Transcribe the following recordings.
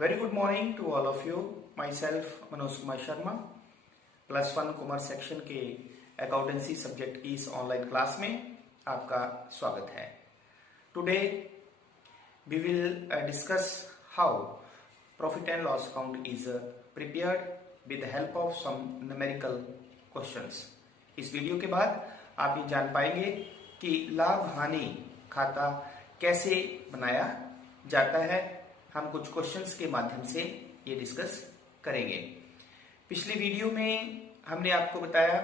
Very good morning to all of you. Myself Manoj Kumar Sharma, +1 commerce section के accountancy subject की इस online class में आपका स्वागत है. Today we will discuss how profit and loss account is prepared with the help of some numerical questions. इस video के बाद आप ये जान पाएंगे कि लाभ हानि खाता कैसे बनाया जाता है. हम कुछ क्वेश्चंस के माध्यम से ये डिस्कस करेंगे. पिछली वीडियो में हमने आपको बताया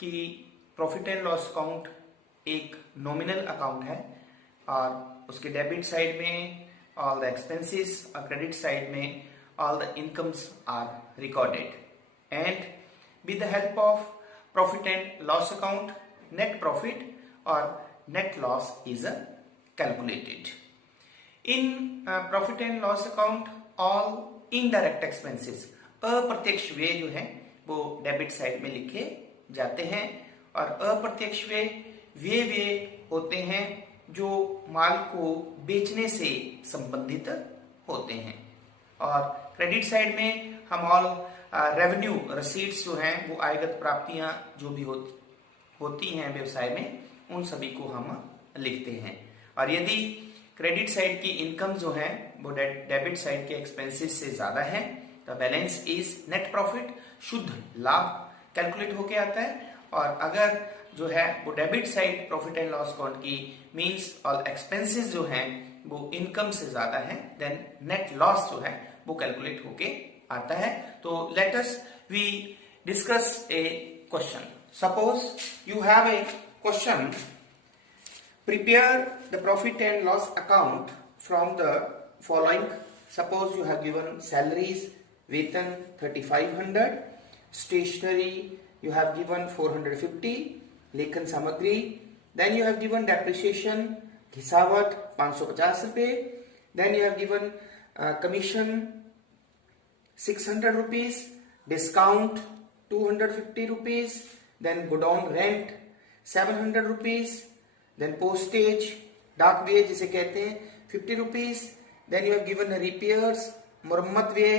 कि प्रॉफिट एंड लॉस अकाउंट एक नॉमिनल अकाउंट है और उसके डेबिट साइड में ऑल द एक्सपेंसेस और क्रेडिट साइड में all the incomes are recorded and with the help of profit and loss account net profit और net loss is calculated. In profit and loss account all indirect expenses अप्रत्यक्ष व्यय जो है वो debit side में लिखे जाते हैं और अप्रत्यक्ष व्यय होते हैं जो माल को बेचने से संबंधित होते हैं. और क्रेडिट साइड में हम ऑल रेवेन्यू रसीट्स जो हैं वो आयगत प्राप्तियां जो भी होती हैं व्यवसाय में उन सभी को हम लिखते हैं. और यदि क्रेडिट साइड की इनकम जो है वो डेबिट साइड के एक्सपेंसेस से ज्यादा है तो बैलेंस इज नेट प्रॉफिट, शुद्ध लाभ कैलकुलेट होके आता है. और अगर जो है वो debit side profit and loss account की मींस ऑल एक्सपेंसेस जो हैं वो इनकम से ज्यादा है देन नेट लॉस जो है वो कैलकुलेट होके आता है. तो let us we discuss a question. Suppose you have a question. Prepare the profit and loss account from the following. Suppose you have given salaries, वेतन 3500, stationery you have given 450, लेखन सामग्री, then you have given depreciation घिसावट 550 रुपए, then you have given commission 600 rupees, discount 250 rupees, then godown rent 700 rupees, then postage डाक व्यय जिसे कहते हैं 50 rupees, then you have given repairs मुरम्मत व्यय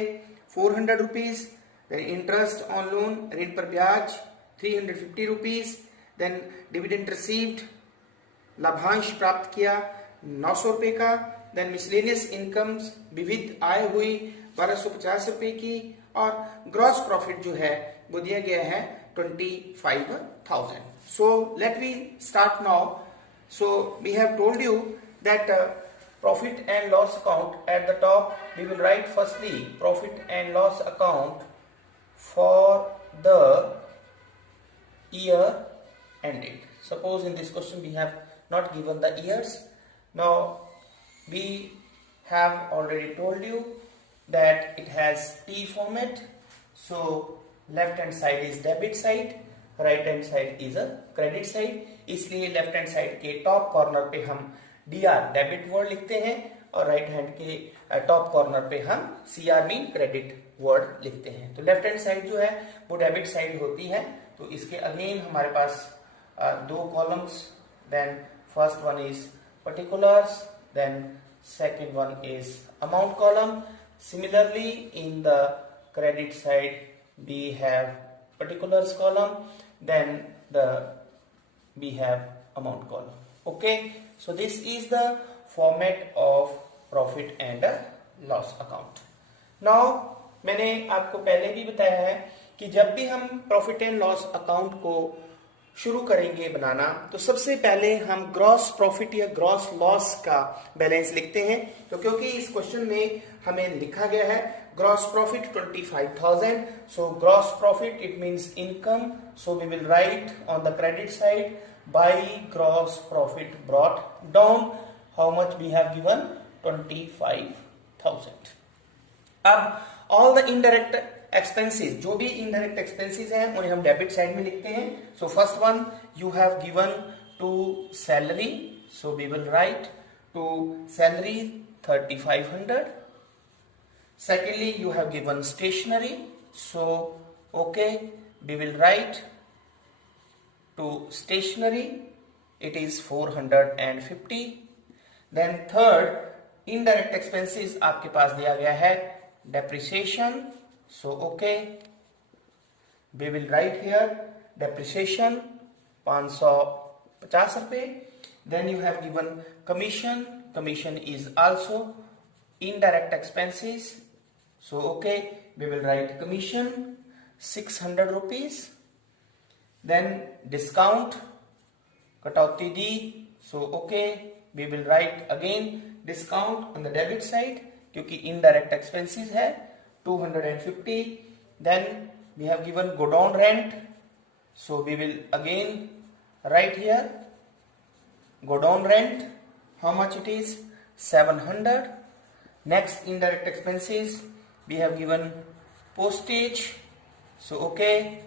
400 rupees, then interest on loan ऋण पर ब्याज 350 rupees, then dividend received लाभांश प्राप्त किया 900 रुपए का, then miscellaneous incomes विविध आय हुई 1250 रुपए की और gross profit जो है वो दिया गया है 25,000. So let we start now. So we have told you that profit and loss account at the top we will write firstly profit and loss account for the year ended. Suppose in this question we have not given the years. Now we have already told you that it has T format. So left hand side is debit side, right hand side is a credit side. इसलिए left hand side के top corner पे हम DR debit word लिखते हैं और right hand के top corner पे हम CR मीन क्रेडिट वर्ड लिखते हैं. तो लेफ्ट हैंड साइड जो है वो डेबिट साइड होती है. तो इसके अगेन हमारे पास दो columns, then first one is particulars, then second one is amount column. Similarly in the credit side we have particulars column, then we have amount column. Okay, so this is the format of profit and loss account. Now मैंने आपको पहले भी बताया है कि जब भी हम प्रॉफिट एंड लॉस अकाउंट को शुरू करेंगे बनाना तो सबसे पहले हम ग्रॉस प्रॉफिट या ग्रॉस लॉस का बैलेंस लिखते हैं. तो क्योंकि इस क्वेश्चन में हमें लिखा गया है gross profit 25,000, so gross profit it means income, so we will write on the credit side by gross profit brought down how much we have given 25,000. अब all the indirect expenses, जो भी indirect expenses हैं उन्हें हम debit side में लिखते हैं. So first one you have given to salary, so we will write to salary 3,500. Secondly, you have given stationery, so okay, we will write to stationery it is 450. Then third, indirect expenses आपके पास दिया गया है depreciation. So okay, we will write here depreciation 550 रुपए. Then you have given commission. Commission is also indirect expenses. So okay, we will write commission 600 rupees. Then discount कटौती दी. So okay, we will write again discount on the debit side क्योंकि indirect expenses है 250. Then we have given godown rent. So we will again write here godown rent. How much it is? 700. Next indirect expenses we have given postage. So okay,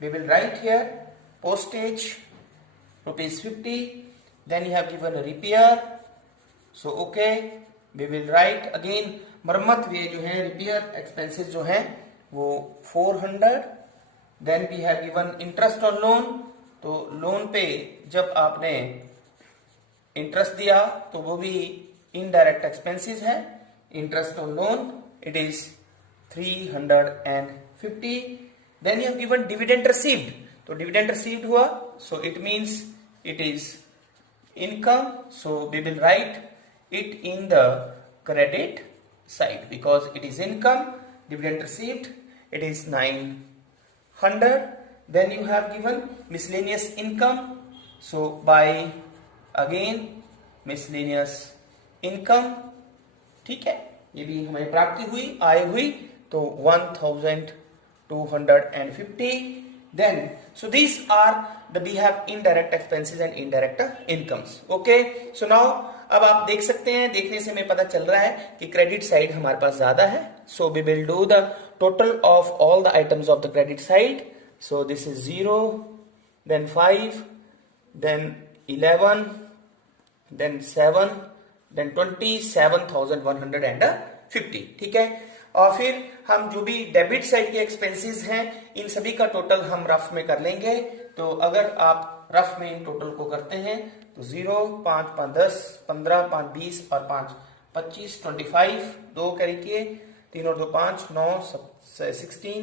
we will write here postage rupees 50. Then you have given a repair. So okay, we will write again मरम्मत वे जो है repair expenses जो है वो 400. Then we have given interest on loan. तो loan पे जब आपने इंटरेस्ट दिया तो वो भी इनडायरेक्ट एक्सपेंसेस है. Interest on loan it is 350. Then you have given dividend received. तो डिविडेंड रिसीव्ड हुआ, so it means it is income. So we will write it in the credit side because it is income. Dividend received it is 900. Then you have given miscellaneous income. So by again miscellaneous income, ठीक है, ये भी हमें प्राप्ति हुई, आय हुई, तो 1250. Then so these are we have indirect expenses and indirect incomes. Okay, so now अब आप देख सकते हैं, देखने से हमें पता चल रहा है कि क्रेडिट साइड हमारे पास ज्यादा है. So we will do the total of all the items of the credit side. So this is 0, then 5, then 11, then 7, then 27,150. ठीक है. और फिर हम जो भी डेबिट साइड के एक्सपेंसेस हैं इन सभी का टोटल हम रफ में कर लेंगे. तो अगर आप रफ में इन टोटल को करते हैं तो 0, 5, 5, 10, 15, 5, 20 और 5, 25, 25, 2 कैरी किए, 3 और 2 5, 9, 16,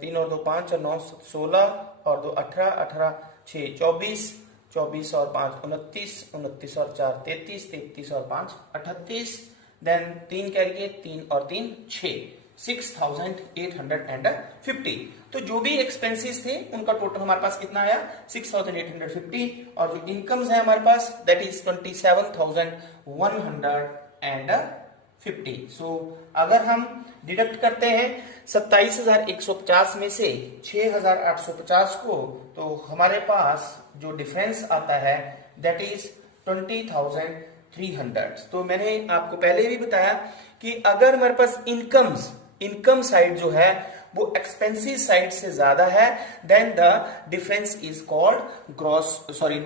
3 और 2 5 और 9, 16 और 2 18, 18, 6 24, 24 और 5 29, 29 और 4 33, 33 और 5 38. देन 3 कैरी किए, 3 और 3 6, 6850. तो जो भी एक्सपेंसेस थे उनका टोटल हमारे पास कितना आया 6850. और जो इनकम्स है हमारे पास दैट इज 27,150. सो अगर हम डिडक्ट करते हैं 27,150 में से 6,850 को, तो हमारे पास जो डिफरेंस आता है दैट इज 20,300. तो मैंने आपको पहले भी बताया कि अगर हमारे पास इनकम साइड जो है वो एक्सपेंसिव साइड से ज्यादा है, then the difference is called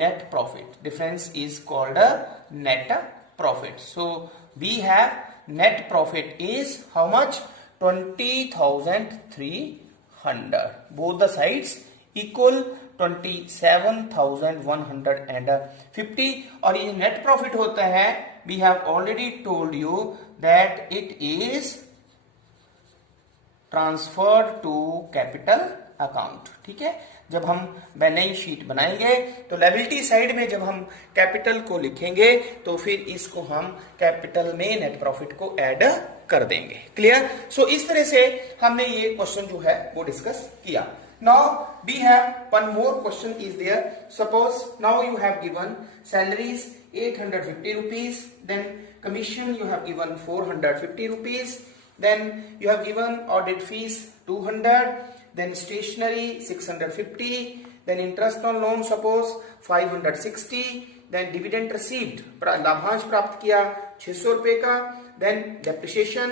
net profit. Difference is called net profit. So we have net profit is how much 20,300. Both the sides equal 27,150. और ये नेट प्रॉफिट होता है, we have already told you that it is transferred to capital account. ठीक है. जब हम नई sheet बनाएंगे तो लायबिलिटी साइड में जब हम कैपिटल को लिखेंगे तो फिर इसको हम कैपिटल में नेट प्रॉफिट को ऐड कर देंगे. क्लियर. सो इस तरह से हमने ये क्वेश्चन जो है वो डिस्कस किया. Now we have one more question is there. Suppose now you have given salaries 850 rupees, then commission you have given 450 rupees, then you have given audit fees 200, then stationery 650, then interest on loan suppose 560, then dividend received लाभांश प्राप्त किया 600 रुपए का, then depreciation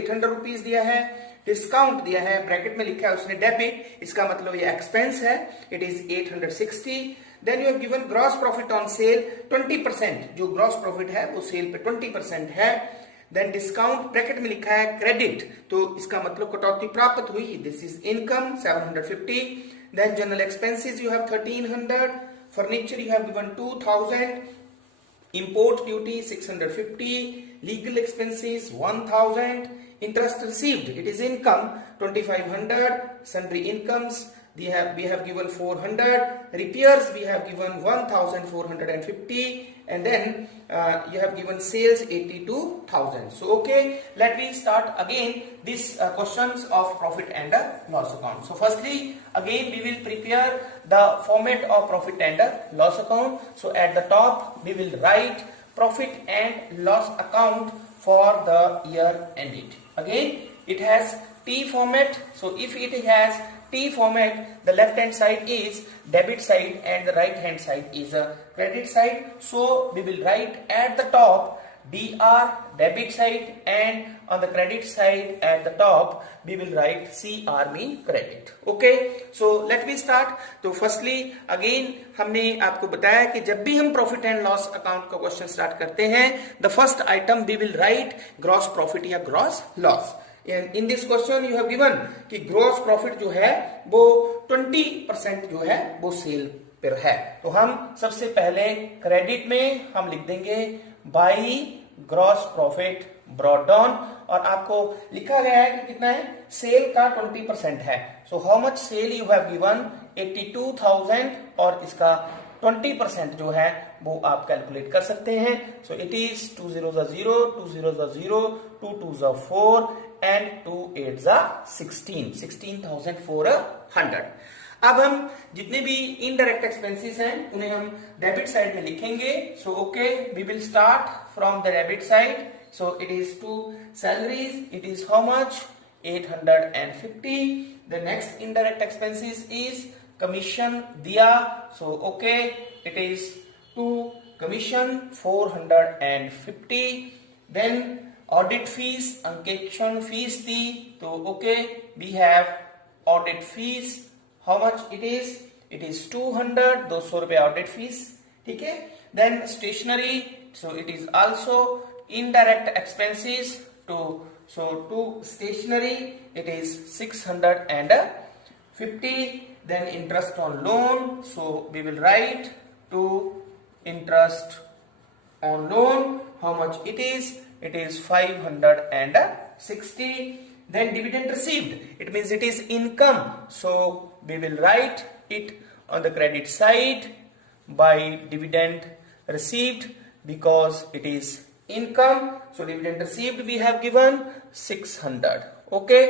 800 rupees दिया है, discount दिया है, bracket में लिखा है उसने डेबिट, इसका मतलब ये एक्सपेंस है, it is 860. Then you have given gross profit on sale 20%. जो ग्रॉस प्रॉफिट है वो सेल पे 20% है. देन डिस्काउंट ब्रैकेट में लिखा है क्रेडिट, तो इसका मतलब कटौती प्राप्त हुई, this is income 750. Then general expenses you have 1300, furniture you have given 2000, import duty 650, legal expenses 1000, interest received, it is income 2500, sundry incomes we have given 400, repairs we have given 1450, and then you have given sales 82,000. So okay, let me start again these questions of profit and loss account. So firstly, again we will prepare the format of profit and loss account. So at the top we will write profit and loss account for the year ended. Again it has T format. So if it has T format, the left hand side is debit side and the right hand side is a credit side. So we will write at the top DR debit side, and on the credit side at the top we will write CR mean credit. Okay, so let me start. तो firstly again हमने आपको बताया कि जब भी हम profit and loss account का question start करते हैं, the first item we will write gross profit या gross loss. In this question you have given कि ग्रॉस प्रॉफिट जो है वो 20% जो है वो सेल पर है. तो हम सबसे पहले क्रेडिट में हम लिख देंगे by gross profit brought down, और आपको लिखा गया है कि कितना है, सेल का 20% है. So how much sale you have given 82,000, और इसका 20% जो है वो आप कैलकुलेट कर सकते हैं. सो it is 2 zeros are 0, 2 zeros are 0, 2 twos are 4 and 2 eights are 16, 16,400. अब हम जितने भी इनडायरेक्ट एक्सपेंसेस हैं उन्हें हम डेबिट साइड में लिखेंगे. So okay, we will start from the debit side. So it is to salaries, it is how much 850. The next indirect expenses is commission दिया. So okay, it is to commission 450. Then audit fees, अंकेक्षण fees दी. तो okay, we have audit fees. How much it is 200, 200 रुपए audit fees. ठीक है. Then stationery, so it is also indirect expenses. To stationery it is 650. Then interest on loan, so we will write to interest on loan. How much it is? It is 560. Then dividend received, it means it is income, so we will write it on the credit side by dividend received because it is income. So dividend received we have given 600. Okay.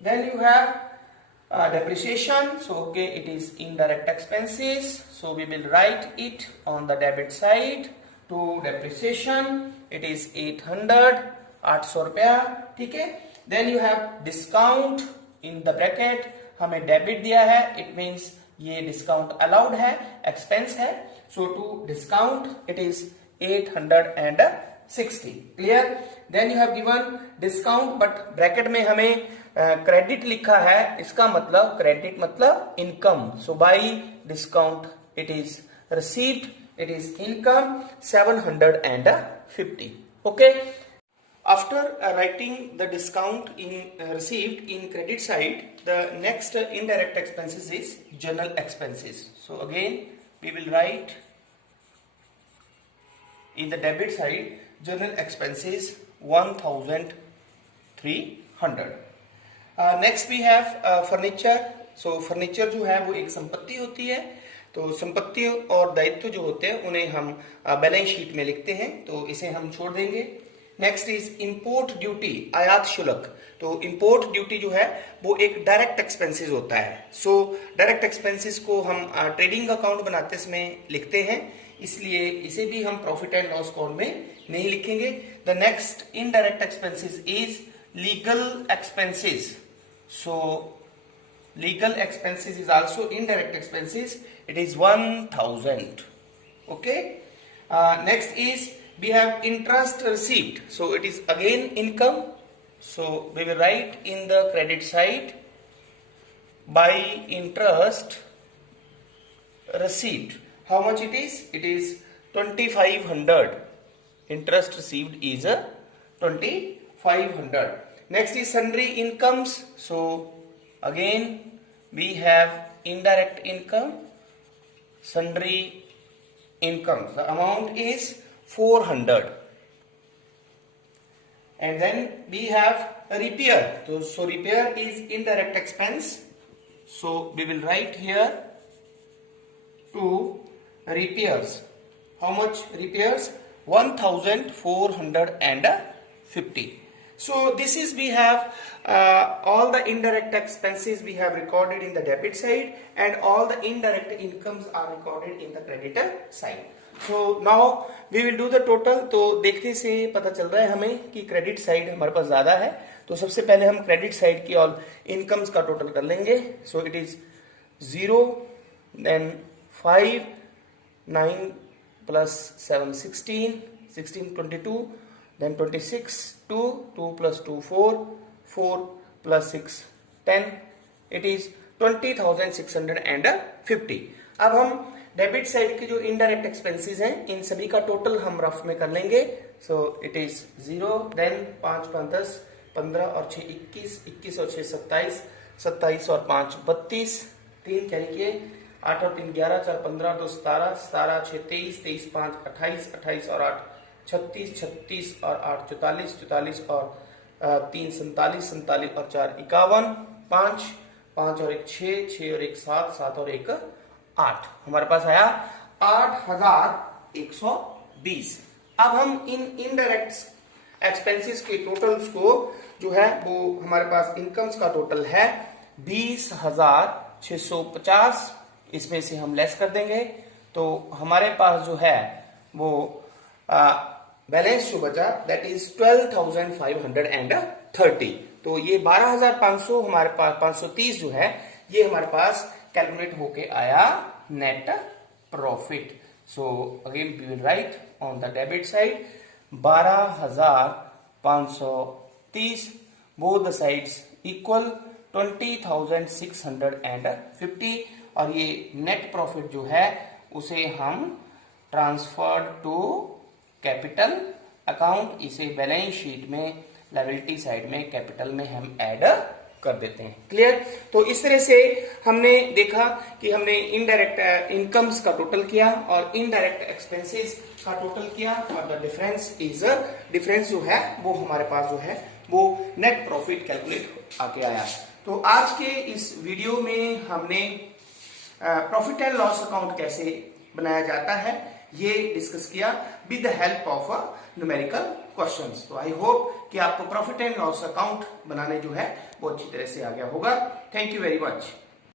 Then you have depreciation. So okay, it is indirect expenses, so we will write it on the debit side. To depreciation it is 800, 800 रुपया. ठीक है. Then you have discount in the bracket, हमें debit दिया है, it means ये discount allowed है, expense है. So to discount it is 860. Clear? Then you have given discount, but bracket में हमें क्रेडिट लिखा है, इसका मतलब क्रेडिट मतलब income. So by discount it is received, it is income 750. Okay. After writing the discount in received in credit side, the next indirect expenses is general expenses. So again we will write in the debit side general expenses 1300. Next we have furniture. सो furniture जो है वो एक संपत्ति होती है. तो संपत्ति और दायित्व जो होते हैं उन्हें हम बैलेंस शीट में लिखते हैं, तो इसे हम छोड़ देंगे. नेक्स्ट इज इंपोर्ट ड्यूटी, आयात शुल्क. तो इंपोर्ट ड्यूटी जो है वो एक डायरेक्ट एक्सपेंसेस होता है. सो डायरेक्ट एक्सपेंसेस को हम ट्रेडिंग अकाउंट बनाते समय लिखते हैं, इसलिए इसे भी हम प्रॉफिट एंड लॉस अकाउंट में नहीं लिखेंगे. The next indirect expenses is legal expenses. So legal expenses is also indirect expenses. It is 1000. Okay. Next is we have interest received. So it is again income. So we will write in the credit side by interest received. How much it is? It is 2500. Interest received is 2500. Next is sundry incomes. So again we have indirect income, sundry incomes. The amount is 400. and then we have a repair. So repair is indirect expense. So we will write here to repairs. How much repairs? 1450. So this is, we have all the indirect expenses we have recorded in the debit side, and all the indirect incomes are recorded in the creditor side. So now we will do the total. तो देखने से पता चल रहा है हमें कि credit side हमारे पास ज्यादा है, तो सबसे पहले हम क्रेडिट साइड की ऑल इनकम्स का टोटल कर लेंगे. So it is 0, then 5, 9 plus 7 16, 16 22, then 26 2, 2 plus 2 4, 4 plus 6 10, it is 20,650. अब हम डेबिट साइड के जो इनडायरेक्ट एक्सपेंसेस हैं इन सभी का टोटल हम रफ में कर लेंगे. सो इट इज 0, देन 5 5 10, 15 और 6 21, 21 और 6 27, 27 और 5 32, 3 कैरी किए, 8 और 3 11, 4 15, 2 17, 17 6 23, 23 5 28, 28 और 8 36, 36 और 8 44, 44 और 3 47, 47 और 4 51, 5 5 और 1 6, 6 और 1 7, 7 और 1 8. हमारे पास आया 8120. अब हम इन इनडायरेक्ट एक्सपेंसेस के टोटल्स को जो है वो हमारे पास इनकम्स का टोटल है 20,650. इसमें से हम लेस कर देंगे तो हमारे पास जो है वो बैलेंस जो बचा दैट इज 12,530. तो ये 12,500 हमारे पास 530 जो है ये हमारे पास कैलकुलेट होके आया net profit. So again we will write on the debit side 12,530, both the sides equal 20,650. और ये नेट प्रॉफिट जो है उसे हम ट्रांसफर्ड टू कैपिटल अकाउंट, इसे बैलेंस शीट में लायबिलिटी साइड में कैपिटल में हम ऐड कर देते हैं. क्लियर? तो इस तरह से हमने देखा कि हमने इनडायरेक्ट इनकम्स का टोटल किया और इनडायरेक्ट एक्सपेंसेस का टोटल किया, और द डिफरेंस जो है वो हमारे पास जो है वो नेट प्रॉफिट कैलकुलेट आके आया. तो आज के इस वीडियो में हमने प्रॉफिट एंड लॉस अकाउंट कैसे बनाया जाता है ये डिस्कस किया with the help of numerical questions. तो आई होप कि आपको प्रॉफिट एंड लॉस अकाउंट बनाने जो है वो अच्छी तरह से आ गया होगा. Thank you very much.